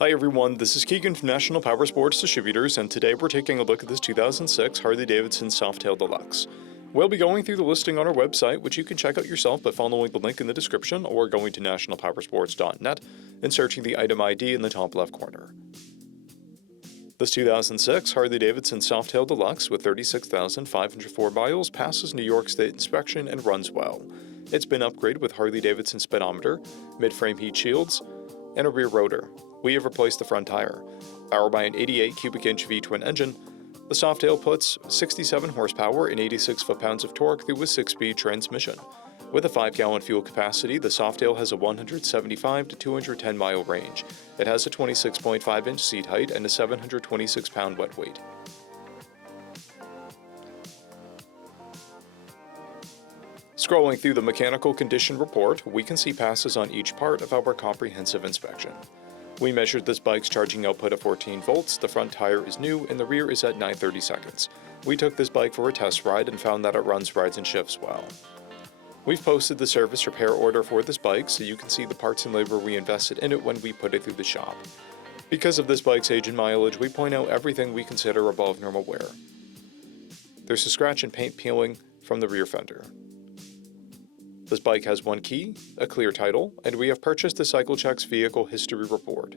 Hi everyone, this is Keegan from National Powersports Distributors, and today we're taking a look at this 2006 Harley-Davidson Softail Deluxe. We'll be going through the listing on our website, which you can check out yourself by following the link in the description or going to nationalpowersports.net and searching the item ID in the top left corner. This 2006 Harley-Davidson Softail Deluxe with 36,504 miles passes New York State inspection and runs well. It's been upgraded with Harley-Davidson speedometer, mid-frame heat shields, and a rear rotor. We have replaced the front tire. Powered by an 88 cubic inch V-twin engine, the Softail puts 67 horsepower and 86 foot-pounds of torque through a 6-speed transmission. With a 5-gallon fuel capacity, the Softail has a 175 to 210 mile range. It has a 26.5 inch seat height and a 726 pound wet weight. Scrolling through the mechanical condition report, we can see passes on each part of our comprehensive inspection. We measured this bike's charging output at 14 volts, the front tire is new, and the rear is at 930 seconds. We took this bike for a test ride and found that it runs, rides, and shifts well. We've posted the service repair order for this bike so you can see the parts and labor we invested in it when we put it through the shop. Because of this bike's age and mileage, we point out everything we consider above normal wear. There's a scratch and paint peeling from the rear fender. This bike has one key, a clear title, and we have purchased a CycleCheck's vehicle history report.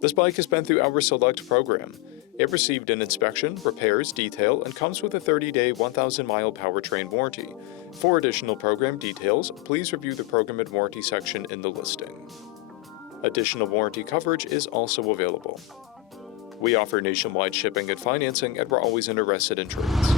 This bike has been through our Select program. It received an inspection, repairs, detail, and comes with a 30-day, 1,000-mile powertrain warranty. For additional program details, please review the program and warranty section in the listing. Additional warranty coverage is also available. We offer nationwide shipping and financing, and we're always interested in trades.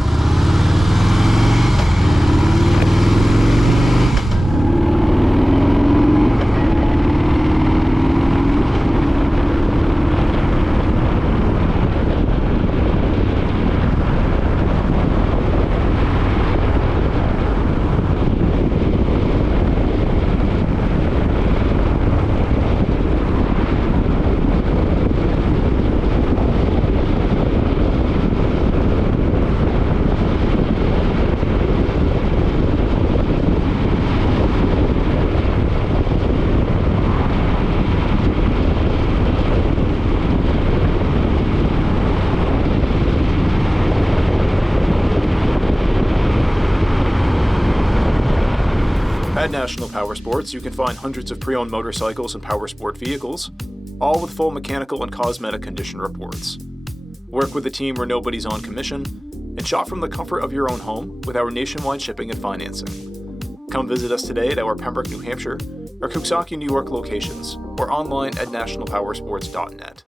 At National Powersports, you can find hundreds of pre-owned motorcycles and powersport vehicles, all with full mechanical and cosmetic condition reports. Work with a team where nobody's on commission, and shop from the comfort of your own home with our nationwide shipping and financing. Come visit us today at our Pembroke, New Hampshire, or Coxsackie, New York locations, or online at nationalpowersports.net.